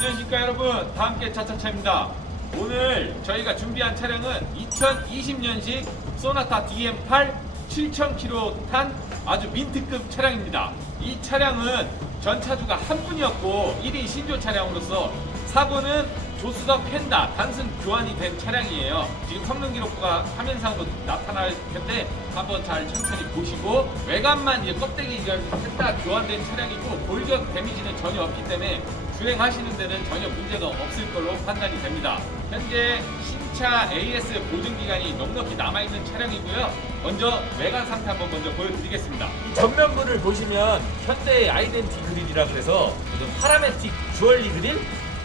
안녕하십니까 여러분. 다 함께 차차차입니다. 오늘 저희가 준비한 차량은 2020년식 소나타 DM8 7000km 탄 아주 민트급 차량입니다. 이 차량은 전차주가 한 분이었고 1인 신조 차량으로서 사고는 조수석 펜다 단순 교환이 된 차량이에요. 지금 성능 기록부가 화면상으로 나타날 텐데 한번 잘 천천히 보시고 외관만 이제 껍데기 펜다 교환된 차량이고 골격 데미지는 전혀 없기 때문에 주행하시는 데는 전혀 문제가 없을 걸로 판단이 됩니다. 현재 신차 AS 보증 기간이 넉넉히 남아 있는 차량이고요. 먼저 외관 상태 한번 먼저 보여드리겠습니다. 이 전면부를 보시면 현대 아이덴티 그릴이라 그래서 좀 파라메틱 주얼리 그릴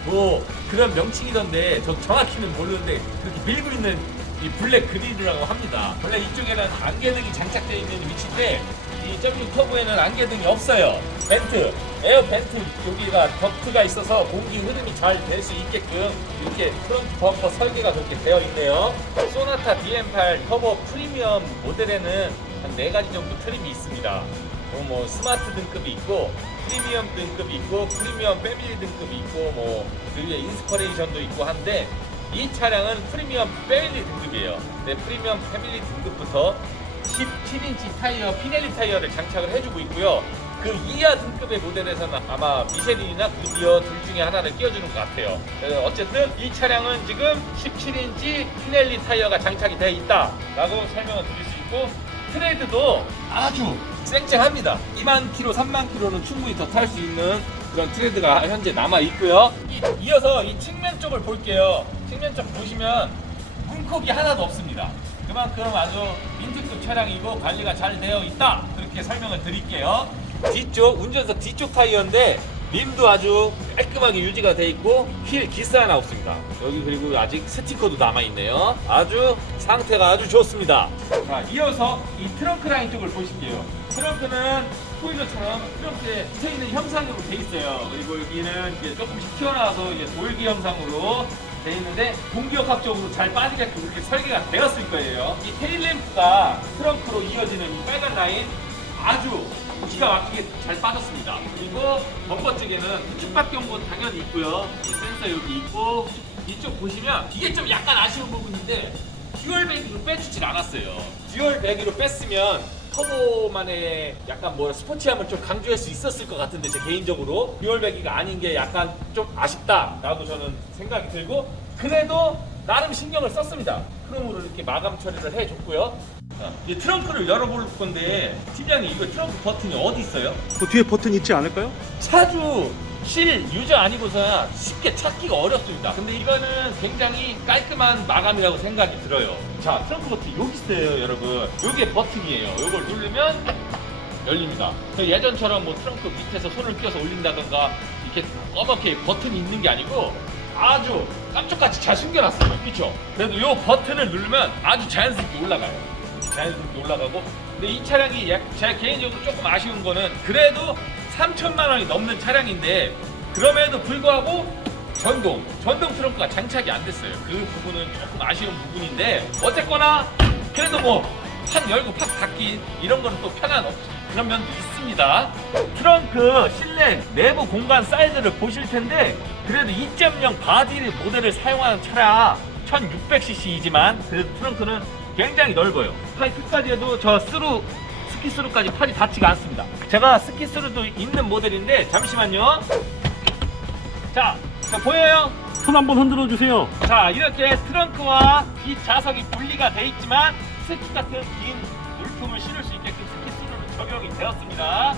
뭐 그런 명칭이던데 저 정확히는 모르는데 그렇게 밀고 있는 이 블랙 그릴이라고 합니다. 원래 이쪽에는 안개등이 장착되어 있는 위치인데 이 W 터보에는 안개등이 없어요. 벤트, 에어 벤트 여기가 덕트가 있어서 공기 흐름이 잘 될 수 있게끔 이렇게 프론트 범퍼 설계가 그렇게 되어 있네요. 소나타 DM8 터보 프리미엄 모델에는 한네 가지 정도 트림이 있습니다. 뭐, 뭐 스마트 등급이 있고 프리미엄 등급이 있고 프리미엄 패밀리 등급이 있고 뭐 그리고 인스퍼레이션도 있고 한데 이 차량은 프리미엄 패밀리 등급이에요. 네, 프리미엄 패밀리 등급부터 17인치 타이어 피넬리 타이어를 장착을 해주고 있고요. 그 이하 등급의 모델에서는 아마 미쉐린이나 구디어 둘 중에 하나를 끼워주는 것 같아요. 그래서 어쨌든 이 차량은 지금 17인치 피넬리 타이어가 장착이 되어 있다라고 설명을 드릴 수 있고 트레이드도 아주 쌩쌩합니다. 2만 킬로, 3만 킬로는 충분히 더 탈 수 있는 그런 트레이드가 현재 남아 있고요. 이, 이어서 이 측면 쪽을 볼게요. 측면 쪽 보시면 문콕이 하나도 없습니다. 그만큼 아주 민트급 차량이고 관리가 잘 되어 있다. 그렇게 설명을 드릴게요. 뒤쪽 운전석 뒤쪽 타이어인데 림도 아주 깔끔하게 유지가 돼 있고 휠 기스 하나 없습니다. 여기 그리고 아직 스티커도 남아 있네요. 아주 상태가 아주 좋습니다. 자, 이어서 이 트렁크 라인 쪽을 보실게요. 트렁크는 스포일러처럼 트렁크에 붙어 있는 형상으로 돼 있어요. 그리고 여기는 이제 조금씩 튀어나와서 이제 돌기 형상으로 돼 있는데 공기역학적으로 잘 빠지게끔 그렇게 설계가 되었을 거예요. 이 테일 램프가 트렁크로 이어지는 이 빨간 라인 아주 기가 막히게 잘 빠졌습니다. 그리고 범퍼 쪽에는 후측 바뀌온건 당연히 있고요. 이 센서 여기 있고 이쪽 보시면 이게 좀 약간 아쉬운 부분인데 듀얼 배기로 빼주질 않았어요. 듀얼 배기로 뺐으면 터보만의 약간 뭐 스포츠함을 좀 강조할 수 있었을 것 같은데 제 개인적으로 듀얼 배기가 아닌 게 약간 좀 아쉽다라고 저는 생각이 들고 그래도 나름 신경을 썼습니다. 크롬으로 이렇게 마감 처리를 해줬고요. 자, 이 트렁크를 열어볼 건데 팀장님 이거 트렁크 버튼이 어디 있어요? 그 뒤에 버튼 있지 않을까요? 차주 실 유저 아니고서야 쉽게 찾기가 어렵습니다. 근데 이거는 굉장히 깔끔한 마감이라고 생각이 들어요. 자, 트렁크 버튼 여기 있어요, 여러분. 요게 버튼이에요. 요걸 누르면 열립니다. 그 예전처럼 뭐 트렁크 밑에서 손을 끼워서 올린다던가 이렇게 검게 버튼이 있는 게 아니고 아주 깜짝같이 잘 숨겨놨어요. 그렇죠? 그래도 요 버튼을 누르면 아주 자연스럽게 올라가요. 자연스럽게 올라가고. 근데 이 차량이 약- 제 개인적으로 조금 아쉬운 거는 그래도 3천만 원이 넘는 차량인데 그럼에도 불구하고 전동 전동 트렁크가 장착이 안 됐어요. 그 부분은 조금 아쉬운 부분인데 어쨌거나 그래도 뭐 팍 열고 팍 닫기 이런 거는 또 편한 업- 그런 면도 있습니다. 트렁크 실내 내부 공간 사이즈를 보실 텐데 그래도 2.0 바디 모델을 사용하는 차량 1600cc이지만 그래도 트렁크는 굉장히 넓어요. 팔 끝까지 해도 저 스루 스키 스루까지 팔이 닿지가 않습니다. 제가 스키 스루도 있는 모델인데 잠시만요. 자, 자 보여요? 손 한번 흔들어 주세요. 자 이렇게 트렁크와 뒷 좌석이 분리가 돼 있지만 스키 같은 긴 물품을 실을 수 있게끔 스키 스루로 적용이 되었습니다.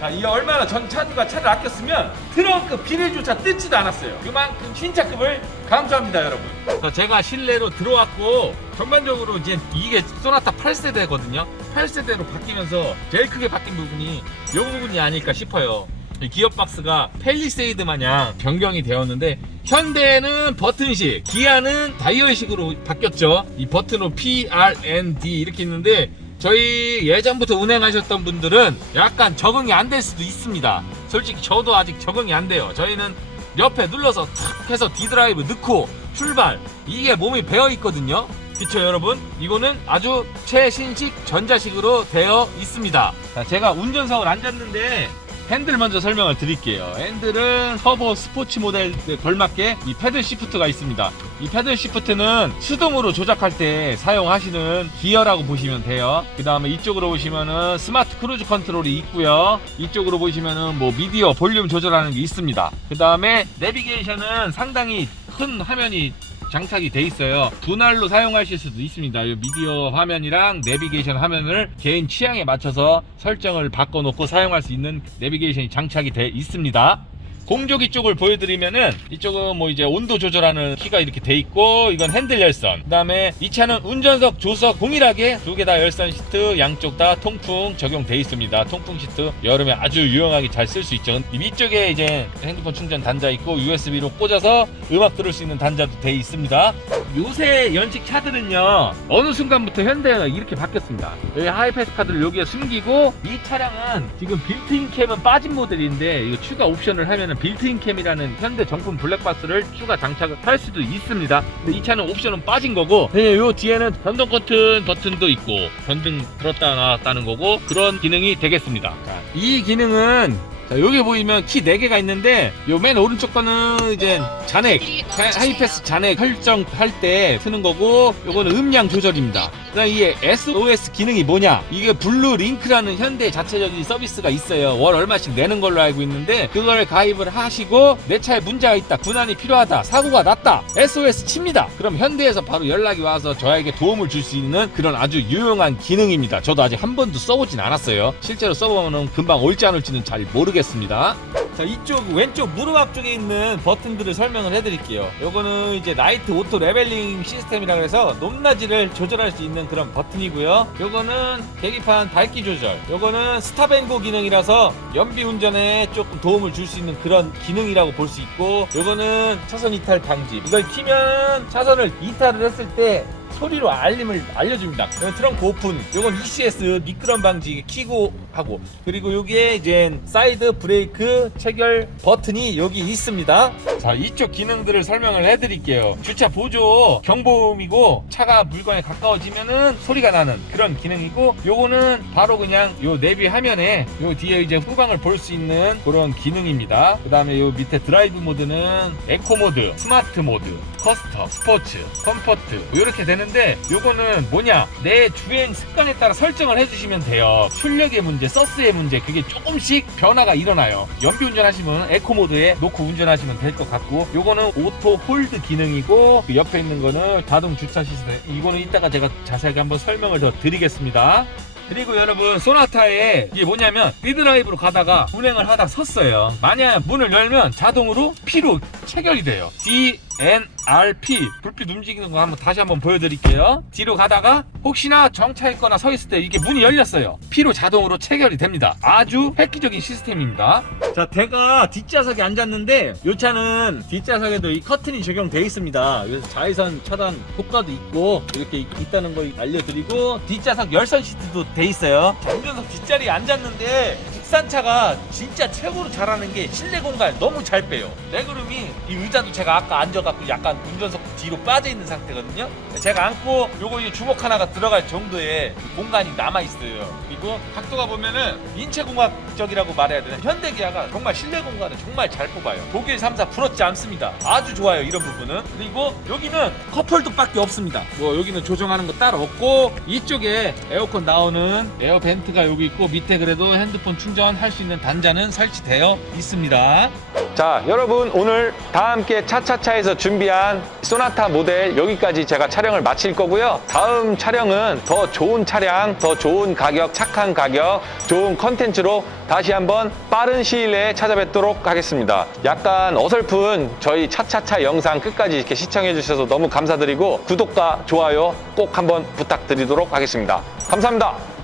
자, 이 얼마나 전 차주가 차를 아꼈으면 트렁크 비닐조차 뜯지도 않았어요. 그만큼 신차급을 강조합니다, 여러분. 자, 제가 실내로 들어왔고 전반적으로 이제 이게 소나타 8세대거든요. 8세대로 바뀌면서 제일 크게 바뀐 부분이 이 부분이 아닐까 싶어요. 이 기어 박스가 펠리세이드 마냥 변경이 되었는데 현대는 버튼식, 기아는 다이얼식으로 바뀌었죠. 이 버튼으로 P, R, N, D 이렇게 있는데 저희 예전부터 운행하셨던 분들은 약간 적응이 안 될 수도 있습니다. 솔직히 저도 아직 적응이 안 돼요. 저희는 옆에 눌러서 탁 해서 D 드라이브 넣고 출발 이게 몸이 배어 있거든요. 그쵸 여러분? 이거는 아주 최신식 전자식으로 되어 있습니다. 자, 제가 운전석을 앉았는데 핸들 먼저 설명을 드릴게요. 핸들은 터보 스포츠 모델 걸맞게 이 패들 시프트가 있습니다. 이 패들 시프트는 수동으로 조작할 때 사용하시는 기어라고 보시면 돼요. 그 다음에 이쪽으로 보시면은 스마트 크루즈 컨트롤이 있고요. 이쪽으로 보시면은 뭐 미디어 볼륨 조절하는 게 있습니다. 그 다음에 내비게이션은 상당히 큰 화면이 장착이 돼 있어요. 분할로 사용하실 수도 있습니다. 이 미디어 화면이랑 내비게이션 화면을 개인 취향에 맞춰서 설정을 바꿔 놓고 사용할 수 있는 내비게이션이 장착이 돼 있습니다. 공조기 쪽을 보여드리면은 이쪽은 뭐 이제 온도 조절하는 키가 이렇게 돼 있고 이건 핸들 열선. 그 다음에 이 차는 운전석 조석 동일하게 두 개 다 열선 시트 양쪽 다 통풍 적용돼 있습니다. 통풍 시트 여름에 아주 유용하게 잘 쓸 수 있죠. 이 위쪽에 이제 핸드폰 충전 단자 있고 USB로 꽂아서 음악 들을 수 있는 단자도 돼 있습니다 요새 연식 차들은요 어느 순간부터 현대가 이렇게 바뀌었습니다. 여기 하이패스 카드를 여기에 숨기고 이 차량은 지금 빌트인 캠은 빠진 모델인데 이거 추가 옵션을 하면은 빌트인 캠이라는 현대 정품 블랙박스를 추가 장착을 할 수도 있습니다. 근데 이 차는 옵션은 빠진 거고 네, 요 뒤에는 변동 커튼 버튼도 있고 변등 들었다 나왔다는 거고 그런 기능이 되겠습니다. 자, 이 기능은 자, 여기 보이면 키 4개가 있는데 요 맨 오른쪽 거는 이제 잔액 하- 하이패스 잔액 설정할 때 쓰는 거고 요거는 음량 조절입니다 그다음 이 SOS 기능이 뭐냐? 이게 블루 링크라는 현대 자체적인 서비스가 있어요. 월 얼마씩 내는 걸로 알고 있는데 그걸 가입을 하시고 내 차에 문제가 있다 분할이 필요하다 사고가 났다 SOS 칩니다. 그럼 현대에서 바로 연락이 와서 저에게 도움을 줄 수 있는 그런 아주 유용한 기능입니다. 저도 아직 한 번도 써보진 않았어요. 실제로 써보면 금방 올지 안 올지는 잘 모르겠습니다 자 이쪽 왼쪽 무릎 앞쪽에 있는 버튼들을 설명을 해드릴게요. 요거는 이제 나이트 오토 레벨링 시스템이라 그래서 높낮이를 조절할 수 있는 그런 버튼이고요. 요거는 계기판 밝기 조절. 요거는 스탑앤고 기능이라서 연비 운전에 조금 도움을 줄 수 있는 그런 기능이라고 볼 수 있고 요거는 차선 이탈 방지. 이걸 키면 차선을 이탈을 했을 때 소리로 알림을 알려줍니다. 이건 트렁크 오픈, 요건 ECS 미끄럼 방지 키고 하고 그리고 요게 이제 사이드 브레이크 체결 버튼이 여기 있습니다. 자 이쪽 기능들을 설명을 해드릴게요. 주차 보조 경보음이고 차가 물건에 가까워지면은 소리가 나는 그런 기능이고 요거는 바로 그냥 요 내비 화면에 요 뒤에 이제 후방을 볼 수 있는 그런 기능입니다. 그 다음에 요 밑에 드라이브 모드는 에코 모드, 스마트 모드, 커스텀, 스포츠, 컴포트 이렇게 되는데 요거는 뭐냐? 내 주행 습관에 따라 설정을 해주시면 돼요. 출력의 문제, 서스의 문제 그게 조금씩 변화가 일어나요. 연비 운전하시면 에코 모드에 놓고 운전하시면 될 것 같고 요거는 오토 홀드 기능이고 그 옆에 있는 거는 자동 주차 시스템. 이거는 이따가 제가 자세하게 한번 설명을 더 드리겠습니다. 그리고 여러분 소나타에 이게 뭐냐면 리드라이브로 가다가 운행을 하다 섰어요. 만약 문을 열면 자동으로 P로 체결이 돼요. D N R P. 불빛 움직이는 거 한번 다시 한번 보여드릴게요. 뒤로 가다가 혹시나 정차했거나 서 있을 때 이게 문이 열렸어요. P로 자동으로 체결이 됩니다. 아주 획기적인 시스템입니다. 자 제가 뒷좌석에 앉았는데 이 차는 뒷좌석에도 이 커튼이 적용돼 있습니다. 그래서 자외선 차단 효과도 있고 이렇게 있- 있다는 걸 알려드리고 뒷좌석 열선 시트도 돼 있어요. 자, 운전석 뒷자리에 앉았는데 국산차가 진짜 최고로 잘하는 게 실내 공간 너무 잘 빼요. 레그룸이 이 의자도 제가 아까 앉아갖고 약간 운전석 뒤로 빠져 있는 상태거든요. 제가 앉고 요거 이 주먹 하나가 들어갈 정도의 공간이 남아 있어요. 그리고 각도가 보면은 인체공학적이라고 말해야 되나? 현대기아가 정말 실내 공간을 정말 잘 뽑아요. 독일 3사 부럽지 않습니다. 아주 좋아요 이런 부분은. 그리고 여기는 컵홀더밖에 없습니다. 뭐 여기는 조정하는 거 따로 없고 이쪽에 에어컨 나오는 에어 벤트가 여기 있고 밑에 그래도 핸드폰 충전할 수 있는 단자는 설치되어 있습니다 자, 여러분 오늘 다 함께 차차차에서 준비한 소나타 모델 여기까지 제가 촬영을 마칠 거고요. 다음 촬영은 더 좋은 차량, 더 좋은 가격, 착한 가격, 좋은 컨텐츠로 다시 한번 빠른 시일 내에 찾아뵙도록 하겠습니다. 약간 어설픈 저희 차차차 영상 끝까지 이렇게 시청해 주셔서 너무 감사드리고 구독과 좋아요 꼭 한번 부탁드리도록 하겠습니다. 감사합니다.